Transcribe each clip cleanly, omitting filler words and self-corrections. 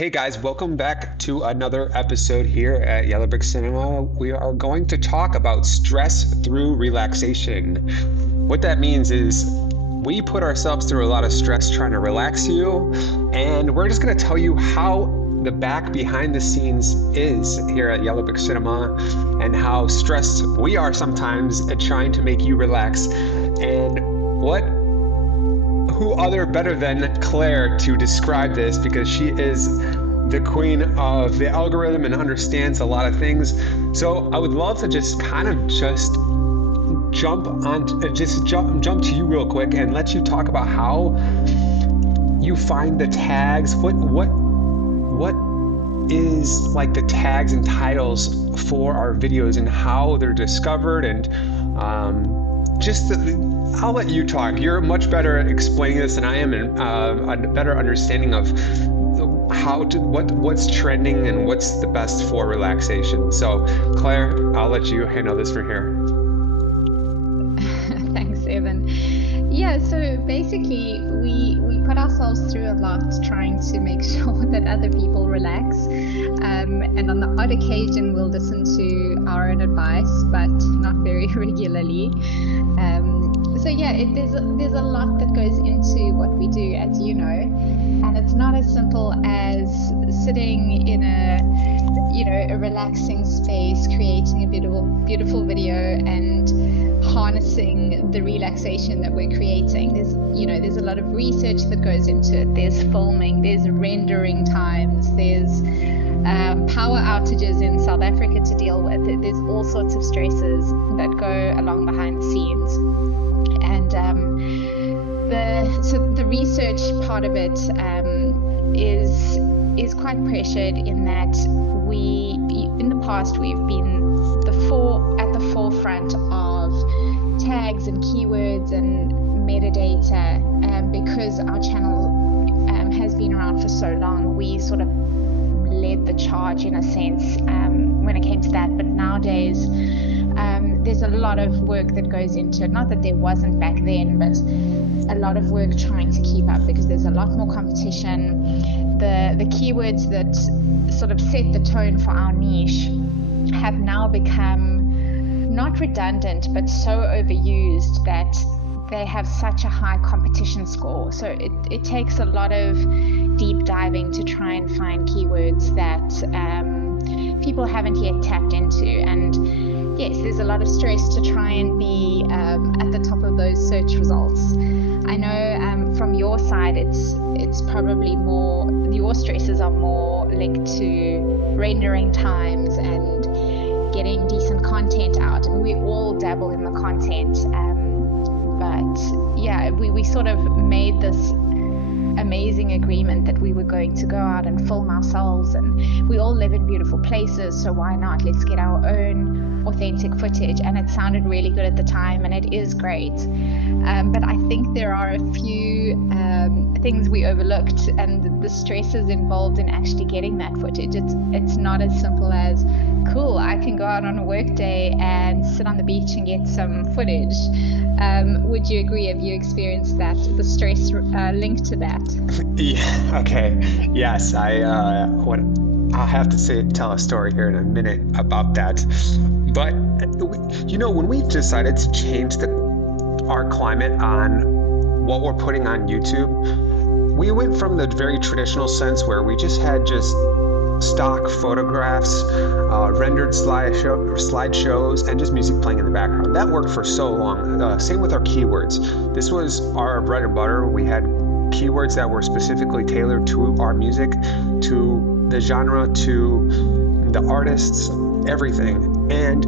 Hey guys, welcome back to another episode here at Yellow Brick Cinema. We are going to talk about stress through relaxation. What that means is we put ourselves through a lot of stress trying to relax you, and we're just going to tell you how the back behind the scenes is here at Yellow Brick Cinema and how stressed we are sometimes at trying to make you relax. And who other better than Claire to describe this, because she is the queen of the algorithm and understands a lot of things. So I would love to just jump to you real quick and let you talk about how you find the tags. What is like the tags and titles for our videos and how they're discovered, and I'll let you talk. You're much better at explaining this than I am, and a better understanding of what's trending and what's the best for relaxation. So, Claire, I'll let you handle this from here. Thanks, Evan. Yeah, so basically we put ourselves through a lot trying to make sure that other people relax. And on the odd occasion, we'll listen to our own advice, but not very regularly. So yeah, there's a lot that goes into what we do, as you know, and it's not as simple as sitting in a relaxing space, creating a beautiful video and harnessing the relaxation that we're creating. There's a lot of research that goes into it. There's filming, there's rendering times, there's power outages in South Africa to deal with. There's all sorts of stresses that go along behind the scenes. And the research part of it is quite pressured in that in the past we've been at the forefront of tags and keywords and metadata, because our channel has been around for so long. We sort of led the charge in a sense when it came to that, but nowadays there's a lot of work that goes into it. Not that there wasn't back then, but a lot of work trying to keep up because there's a lot more competition. The keywords that sort of set the tone for our niche have now become not redundant, but so overused that they have such a high competition score. So it takes a lot of deep diving to try and find keywords that people haven't yet tapped into. And yes, there's a lot of stress to try and be at the top of those search results. I know from your side, it's probably more, your stresses are more linked to rendering times and getting decent content out. I mean, we all dabble in the content, but yeah, we sort of made this amazing agreement that we were going to go out and film ourselves, and we all live in beautiful places, so why not? Let's get our own authentic footage. And it sounded really good at the time, and it is great, but I think there are a few things we overlooked, and the stresses involved in actually getting that footage. It's not as simple as, cool, I can go out on a work day and sit on the beach and get some footage. Would you agree? Have you experienced that, the stress linked to that? Yeah, okay. Yes, I'll have to tell a story here in a minute about that. But, when we decided to change our climate on what we're putting on YouTube, we went from the very traditional sense where we just had stock photographs, rendered slideshows, and just music playing in the background. That worked for so long. Same with our keywords. This was our bread and butter. We had keywords that were specifically tailored to our music, to the genre, to the artists, everything. And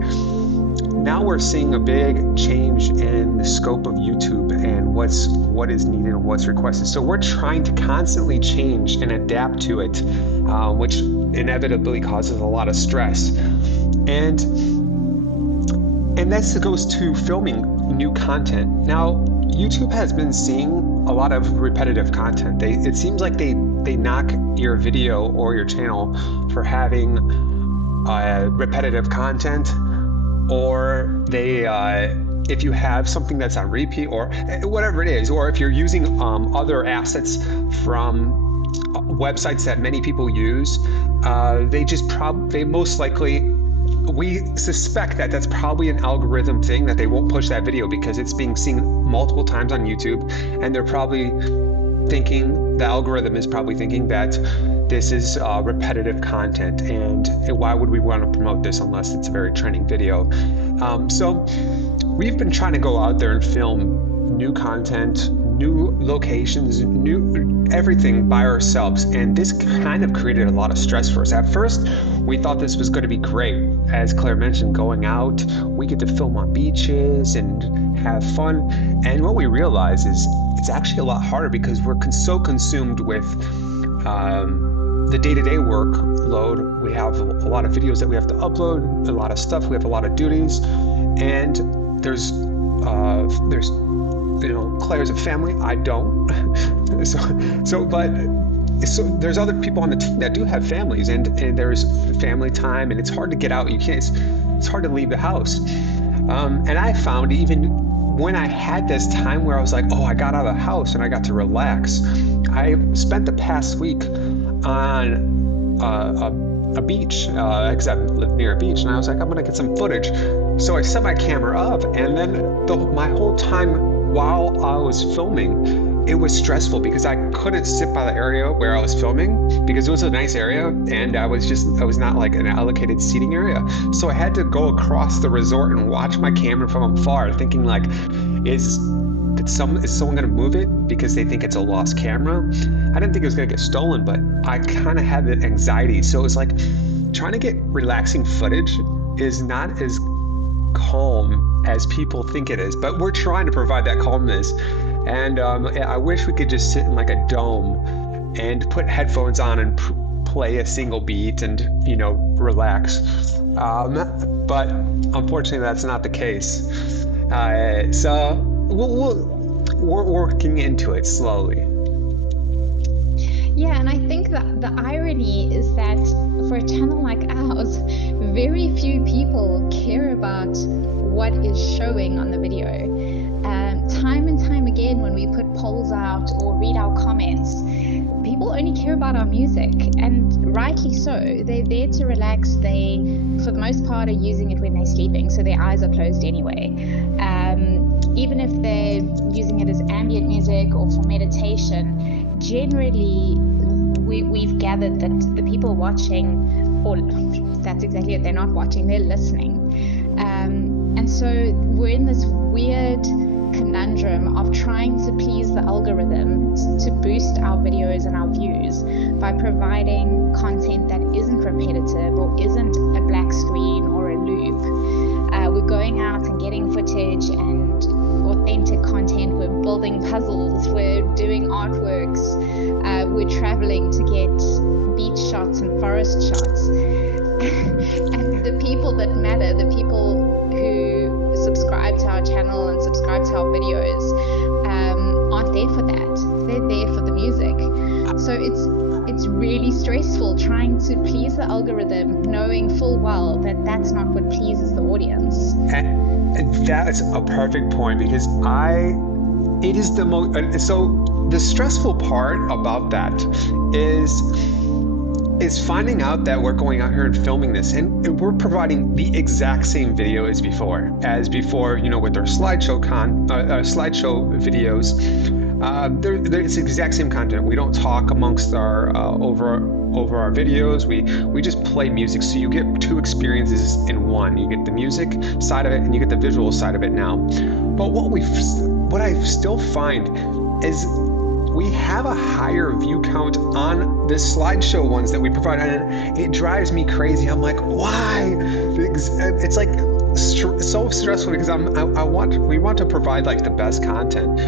now we're seeing a big change in the scope of YouTube and what is needed and what's requested. So we're trying to constantly change and adapt to it, which inevitably causes a lot of stress. And this goes to filming new content. Now, YouTube has been seeing a lot of repetitive content. It seems like they knock your video or your channel for having repetitive content, or they if you have something that's on repeat or whatever it is, or if you're using other assets from websites that many people use, they most likely, we suspect that that's probably an algorithm thing, that they won't push that video because it's being seen multiple times on YouTube, and they're probably thinking, the algorithm is probably thinking that this is repetitive content, and why would we want to promote this unless it's a very trending video? So we've been trying to go out there and film new content, new locations, new everything by ourselves, and this kind of created a lot of stress for us. At first, we thought this was going to be great. As Claire mentioned, going out, we get to film on beaches and have fun, and what we realize is it's actually a lot harder because we're so consumed with the day-to-day workload. We have a lot of videos that we have to upload, a lot of stuff, we have a lot of duties, and there's Claire's a family, I don't. So there's other people on the team that do have families, and there's family time, and it's hard to get out. It's hard to leave the house. And I found, even when I had this time where I was like, oh, I got out of the house and I got to relax, I spent the past week on a beach, because I live near a beach, and I was like, I'm gonna get some footage. So I set my camera up, and then my whole time while I was filming, it was stressful because I couldn't sit by the area where I was filming because it was a nice area, and I was not like an allocated seating area. So I had to go across the resort and watch my camera from afar, thinking like, is someone going to move it because they think it's a lost camera? I didn't think it was going to get stolen, but I kind of had the anxiety. So it's like trying to get relaxing footage is not as calm as people think it is, but we're trying to provide that calmness. And I wish we could just sit in like a dome and put headphones on and play a single beat and, relax. But unfortunately, that's not the case. So we're working into it slowly. Yeah, and I think that the irony is that for a channel like ours, very few people care about what is showing on the video. Time and time again, when we put polls out or read our comments, people only care about our music, and rightly so. They're there to relax. They, for the most part, are using it when they're sleeping, so their eyes are closed anyway. Even if they're using it as ambient music or for meditation, generally we've gathered that the people watching, or that's exactly it, they're not watching, they're listening. And so we're in this weird conundrum of trying to please the algorithm to boost our videos and our views by providing content that isn't repetitive or isn't a black screen or a loop. We're going out and getting footage and authentic content. We're building puzzles. We're doing artworks. We're traveling to get beach shots and forest shots. And the people that matter, the people who subscribe to our channel and subscribe to our videos, aren't there for that. They're there for the music. So it's really stressful trying to please the algorithm, knowing full well that that's not what pleases the audience. And that's a perfect point, because it is the most, so the stressful part about that is finding out that we're going out here and filming this, and we're providing the exact same video as before, with our slideshow videos. It's the exact same content. We don't talk amongst our over our videos. We just play music, so you get two experiences in one. You get the music side of it, and you get the visual side of it now. But what I still find is we have a higher view count on the slideshow ones that we provide, and it drives me crazy. I'm like, why? It's like so stressful because we want to provide like the best content.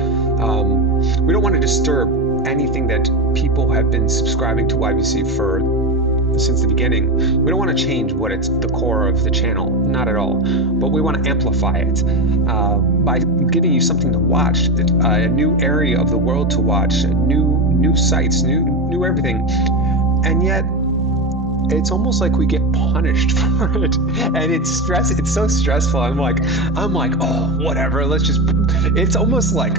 We don't want to disturb anything that people have been subscribing to YBC since the beginning. We don't want to change what it's the core of the channel, not at all. But we want to amplify it by giving you something to watch, a new area of the world to watch, new sites, new everything. And yet, it's almost like we get punished for it, and it's so stressful. I'm like, oh, whatever. It's almost like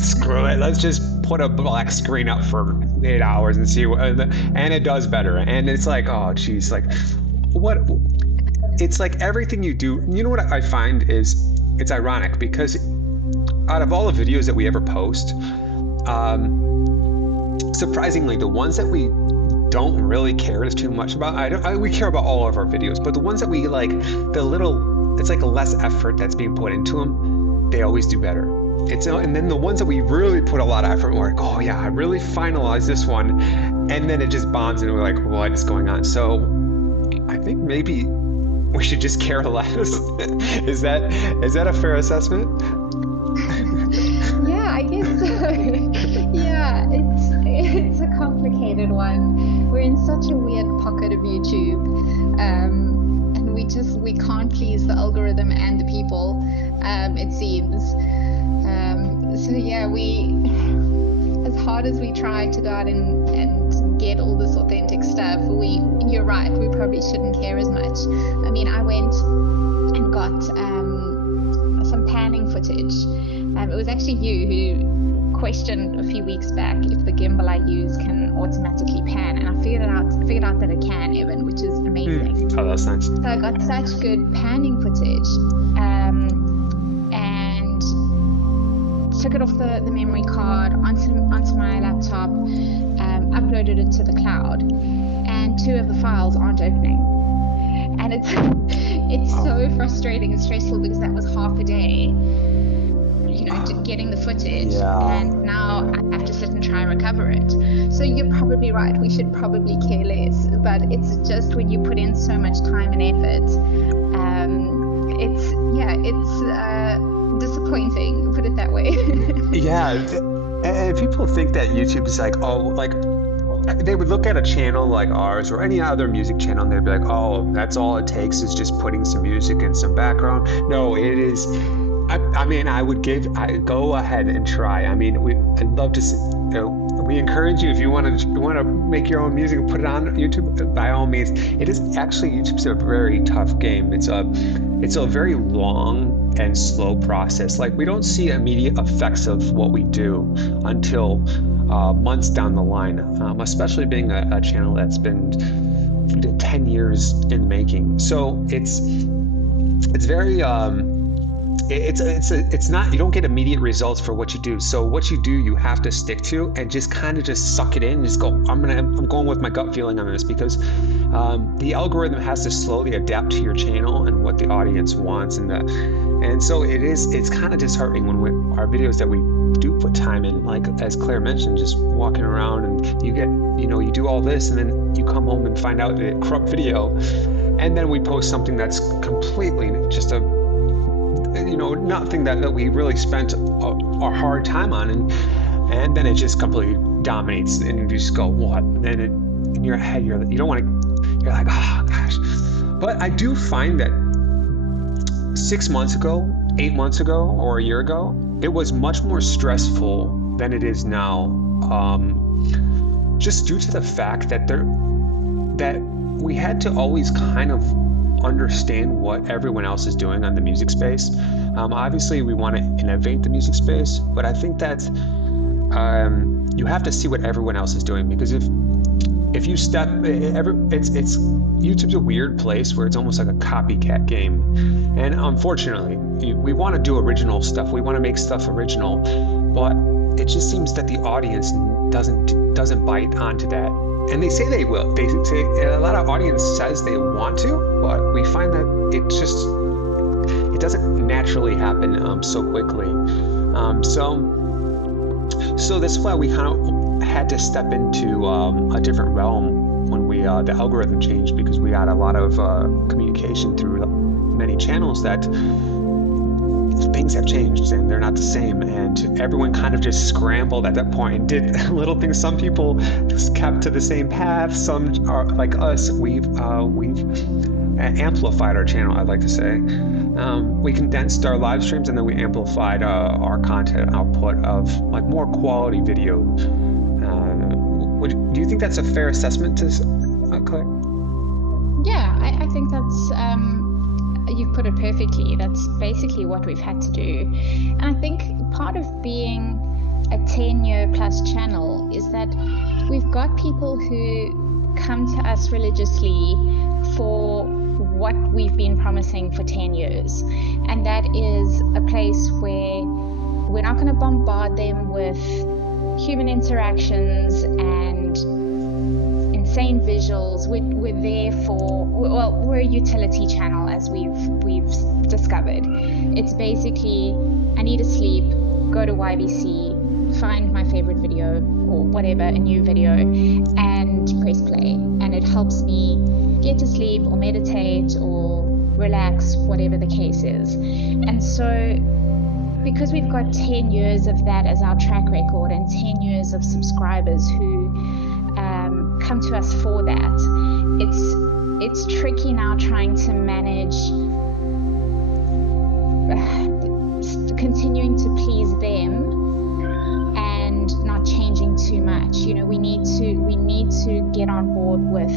screw it. Let's just put a black screen up for 8 hours and see what, and it does better. And it's like, oh, geez, like what? It's like everything you do. You know what I find is it's ironic because out of all the videos that we ever post, surprisingly, the ones that we don't really care as too much about, we care about all of our videos, but the ones that we like, it's like a less effort that's being put into them, they always do better. And then the ones that we really put a lot of effort, we're like, oh yeah, I really finalized this one, and then it just bombs and we're like, what is going on? So I think maybe we should just care less. Is that a fair assessment? Yeah, I guess so. Yeah, it's a complicated one. We're in such a weird pocket of YouTube, and we can't please the algorithm and the people, it seems. So yeah, as hard as we try to go out and get all this authentic stuff, you're right, we probably shouldn't care as much. I mean, I went and got some panning footage. It was actually you who questioned a few weeks back if the gimbal I use can automatically pan, and I figured out that it can, Evan, which is amazing. Oh, that's nice. So I got such good panning footage, and took it off the memory card onto my laptop, uploaded it to the cloud, and 2 of the files aren't opening. And it's so frustrating and stressful because that was half a day, getting the footage, and now I have to sit and try and recover it. So you're probably right, we should probably care less, but it's just when you put in so much time and effort, it's disappointing, put it that way. Yeah, and people think that YouTube is like, oh, like they would look at a channel like ours or any other music channel and they'd be like, oh, that's all it takes is just putting some music and some background. No, it is. I mean, I'd go ahead and try. I mean, I'd love to see, we encourage you, if you want to make your own music and put it on YouTube, by all means. It is actually, YouTube's a very tough game. It's a very long and slow process. Like, we don't see immediate effects of what we do until months down the line, especially being a channel that's been 10 years in the making. So it's very, it's not, you don't get immediate results for what you do. So what you do, you have to stick to and just kind of just suck it in and just go, I'm going with my gut feeling on this, because the algorithm has to slowly adapt to your channel and what the audience wants. And so it's kind of disheartening when our videos that we do put time in, like as Claire mentioned, just walking around and you do all this and then you come home and find out the corrupt video, and then we post something that's completely just nothing that we really spent our hard time on, and then it just completely dominates, and you just go, what? And then in your head, you're like, oh gosh. But I do find that 6 months ago, 8 months ago, or a year ago, it was much more stressful than it is now, just due to the fact that we had to always kind of understand what everyone else is doing on the music space. Obviously, we want to innovate the music space, but I think that you have to see what everyone else is doing, because if you YouTube's a weird place where it's almost like a copycat game, and unfortunately, we want to do original stuff. We want to make stuff original, but it just seems that the audience doesn't bite onto that. And they say they will. They say a lot of audience says they want to, but we find that it doesn't naturally happen so quickly. So that's why we kind of had to step into a different realm when the algorithm changed, because we got a lot of communication through many channels that things have changed and they're not the same, and everyone kind of just scrambled at that point and did little things. Some people just kept to the same path, some are like us, we've amplified our channel, I'd like to say. We condensed our live streams and then we amplified our content output of like more quality video. Do you think that's a fair assessment to Claire? Yeah, I think that's you've put it perfectly. That's basically what we've had to do. And I think part of being a 10-year plus channel is that we've got people who come to us religiously for what we've been promising for 10 years. And that is a place where we're not going to bombard them with human interactions and insane visuals. We're there for, well, we're a utility channel, as we've discovered. It's basically, I need to sleep, go to YBC, find my favorite video or whatever, a new video, and press play. And it helps me get to sleep or meditate or relax, whatever the case is. And so because we've got 10 years of that as our track record and 10 years of subscribers who come to us for that, it's tricky now trying to manage continuing to please them and not changing too much. You know, we need to get on board with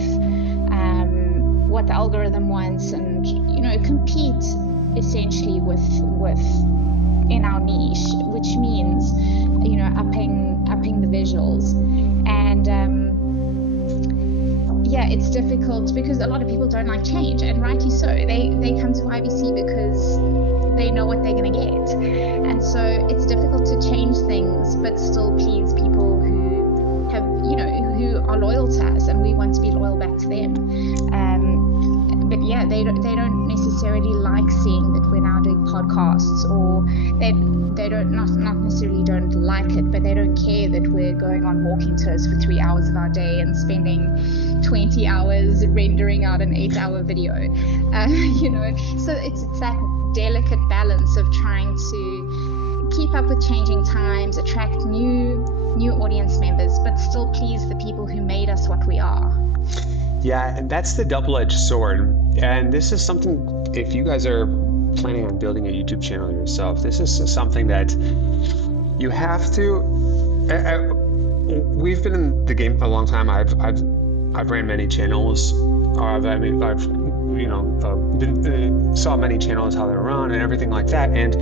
what the algorithm wants, and compete essentially with in our niche, which means upping the visuals. And it's difficult because a lot of people don't like change, and rightly so. They come to IBC because they know what they're going to get, and so it's difficult to change things but still please people who have who are loyal to us, and we want to be loyal back to them. But they don't necessarily like seeing that we're now doing podcasts, or they don't not necessarily don't like it, but they don't care that we're going on walking tours for 3 hours of our day and spending 20 hours rendering out an 8-hour video. So it's that delicate balance of trying to keep up with changing times, attract new audience members, but still please the people who made us what we are. Yeah, and that's the double-edged sword. And this is something, if you guys are planning on building a YouTube channel yourself, this is something that you have to. We've been in the game for a long time. I've ran many channels. Saw many channels, how they run, and everything like that. And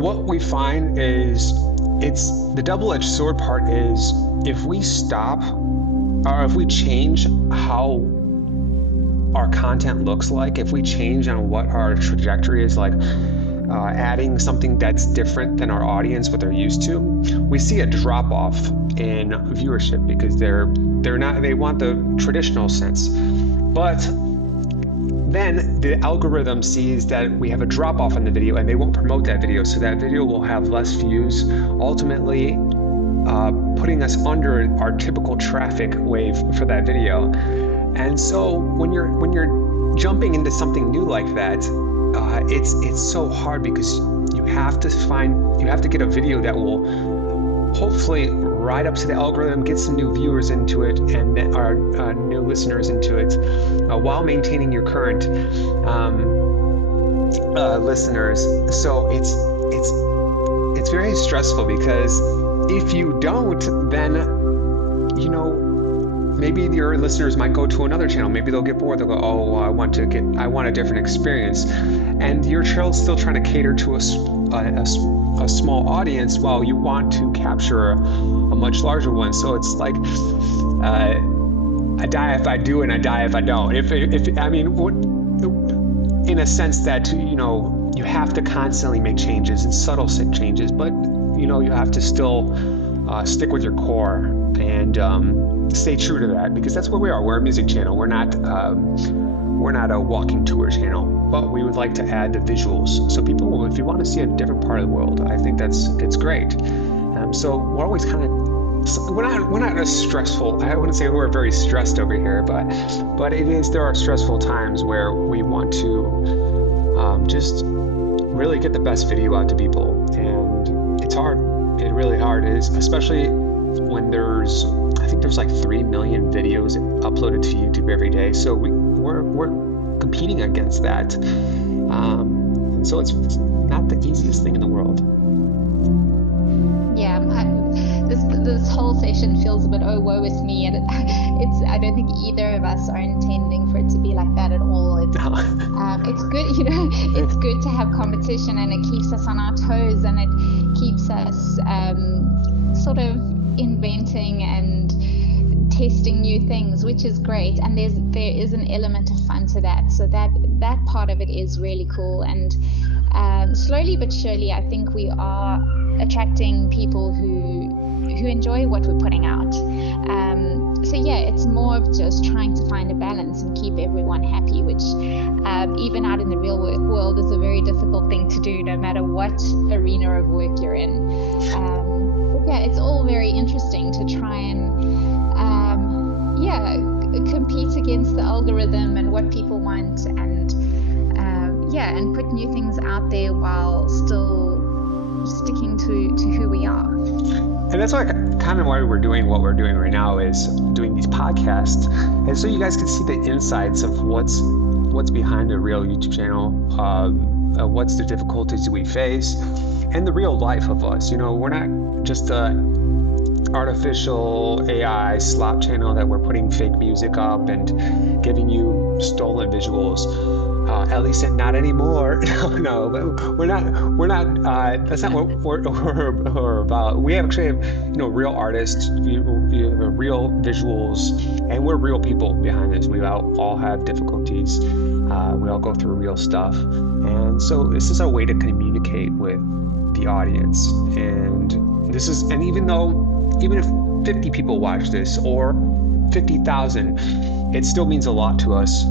what we find is, it's the double-edged sword part is, if we stop or if we change how our content looks like, if we change on what our trajectory is like, adding something that's different than our audience, what they're used to, we see a drop off in viewership because they want the traditional sense. But then the algorithm sees that we have a drop off in the video and they won't promote that video, so that video will have less views, ultimately putting us under our typical traffic wave for that video. And so when you're jumping into something new like that, it's so hard, because you have to get a video that will hopefully ride up to the algorithm, get some new viewers into it, and our new listeners into it, while maintaining your current listeners. So it's very stressful, because if you don't, then maybe your listeners might go to another channel. Maybe they'll get bored. They'll go, oh, I want a different experience. And your channel's still trying to cater to a small audience, while you want to capture a much larger one. So it's like, I die if I do, and I die if I don't. In a sense that, you have to constantly make changes, and subtle changes, but you have to still stick with your core and stay true to that, because that's what we are. We're a music channel. We're not a walking tour channel, but we would like to add the visuals. So people, if you want to see a different part of the world, I think it's great. So we're always kind of, we're not as stressful. I wouldn't say we're very stressed over here, but there are stressful times where we want to just really get the best video out to people, and it's hard. It really hard is, especially when there's like 3 million videos uploaded to YouTube every day. So we're competing against that, and so it's not the easiest thing in the world. Yeah, this whole session feels a bit, oh, woe is me, and I don't think either of us are intending for it to be like that at all. It's good, it's good to have competition, and it keeps us on our toes, and it keeps us sort of inventing and testing new things, which is great. And there is an element of fun to that, so that part of it is really cool. And slowly but surely, I think we are attracting people who enjoy what we're putting out. So yeah, it's more of just trying to find a balance and keep everyone happy, which even out in the real world is a very difficult thing to do, no matter what arena of work you're in. But yeah, it's all very interesting to try and compete against the algorithm and what people want, and and put new things out there while still sticking to who we are. And that's kind of why we're doing what we're doing right now, is doing these podcasts, and so you guys can see the insights of what's behind a real YouTube channel, what's the difficulties we face, and the real life of us. We're not just artificial AI slop channel that we're putting fake music up and giving you stolen visuals. At least not anymore. No, we're not. That's not what we're about. We actually have, real artists. We have real visuals, and we're real people behind this. We all have difficulties. We all go through real stuff, and so this is our way to communicate with the audience. And even if 50 people watch this, or 50,000, it still means a lot to us,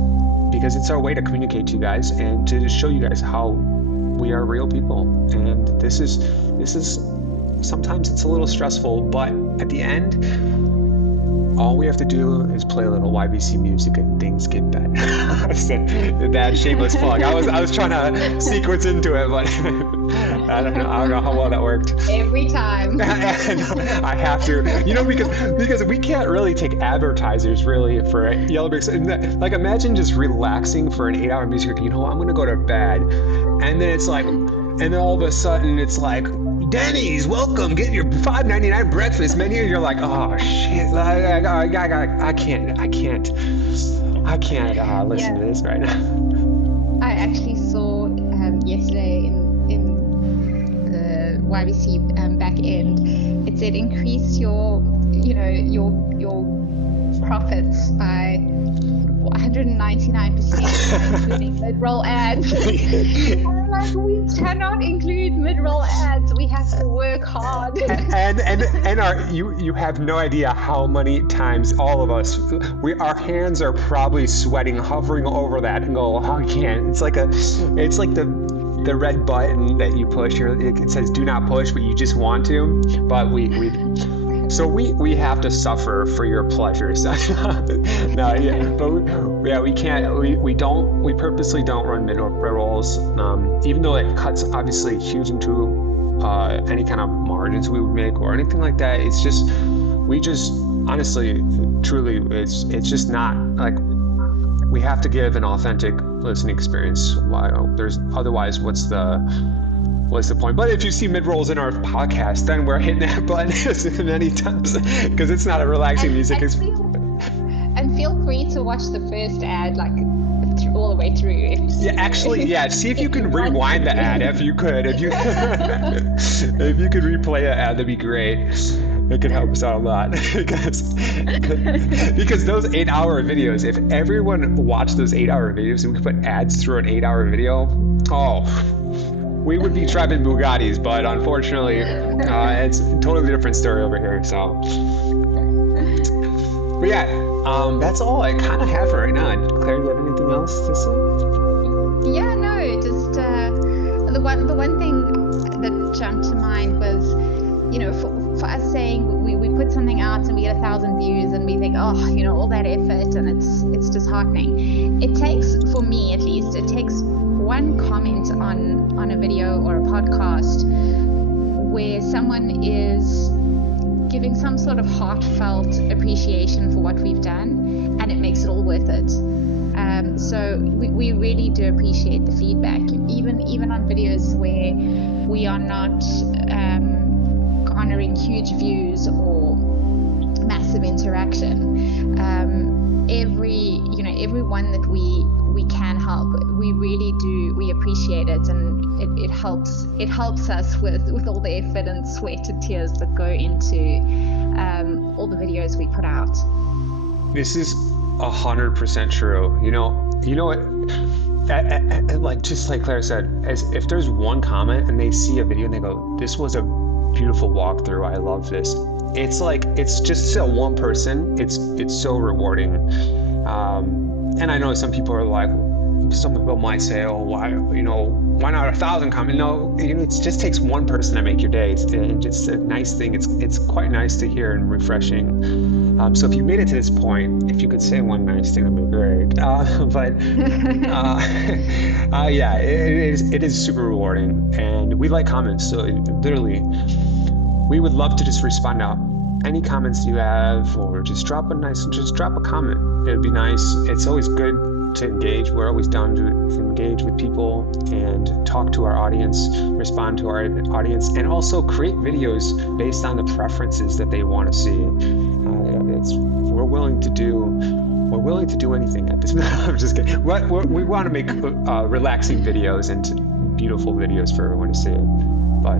because it's our way to communicate to you guys and to show you guys how we are real people. And this is sometimes it's a little stressful, but at the end, all we have to do is play a little YBC music and things get better. That shameless plug. I was trying to sequence into it, but I don't know how well that worked. Every time. I have to, because we can't really take advertisers really for Yellow Bricks. Like, imagine just relaxing for an 8-hour music. I'm going to go to bed, and then it's like, and then all of a sudden it's like, Denny's, welcome, get your $5.99 breakfast menu. And you're like, oh shit, I can't listen to this right now. I actually saw yesterday in the YBC back end, it said increase your profits by 199%, including mid-roll ads. I'm like, we cannot include mid-roll ads. We have to work hard. And you have no idea how many times all of us, our hands are probably sweating, hovering over that, and go, oh, I can't. It's like the red button that you push. It says do not push, but you just want to. But we have to suffer for your pleasures. We can't. We purposely don't run mid-rolls, even though it cuts obviously huge into any kind of margins we would make or anything like that. It's just, honestly, truly, it's just not like, we have to give an authentic listening experience. Otherwise, what's the point? But if you see mid-rolls in our podcast, then we're hitting that button many times, because it's not a relaxing music experience. And feel free to watch the first ad, all the way through. See if you can rewind the ad. If you could replay the ad, that'd be great. It could help us out a lot, because those 8-hour videos, if everyone watched those 8-hour videos and we could put ads through an 8-hour video, we would be driving Bugattis, but unfortunately, it's a totally different story over here. So, but yeah, that's all I kind of have for right now. Claire, do you have anything else to say? Yeah, no, just the one thing that jumped to mind was, for us saying we put something out and we get 1,000 views and we think, all that effort, and it's disheartening. It takes, for me at least, one comment on a video or a podcast where someone is giving some sort of heartfelt appreciation for what we've done, and it makes it all worth it. So we really do appreciate the feedback, even on videos where we are not garnering huge views or massive interaction. Everyone that we can help, we really do, we appreciate it, and it helps us with all the effort and sweat and tears that go into all the videos we put out. This is 100% true. You know what? Like just like Claire said, as if there's one comment and they see a video and they go, "This was a beautiful walkthrough. I love this." It's just so one person. It's so rewarding. And I know some people might say, "Oh, why not 1,000 comments?" No, it just takes one person to make your day. It's a nice thing. It's quite nice to hear and refreshing. So if you made it to this point, if you could say one nice thing, that'd be great. Yeah, it is super rewarding, and we like comments. So literally, we would love to just respond to any comments you have, or just drop a comment. It'd be nice. It's always good to engage. We're always down to engage with people and talk to our audience, respond to our audience, and also create videos based on the preferences that they want to see. We're willing to do anything at this moment. I'm just kidding. We want to make relaxing videos and beautiful videos for everyone to see. But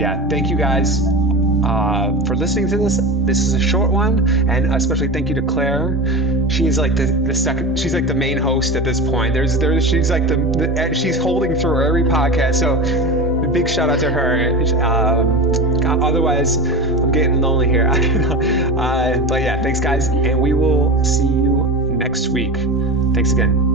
yeah, thank you guys for listening to this. This is a short one, and especially thank you to Claire. She's like the second. She's like the main host at this point. She's like she's holding through every podcast. So a big shout out to her. Otherwise, I'm getting lonely here. But yeah, thanks guys, and we will see you next week. Thanks again.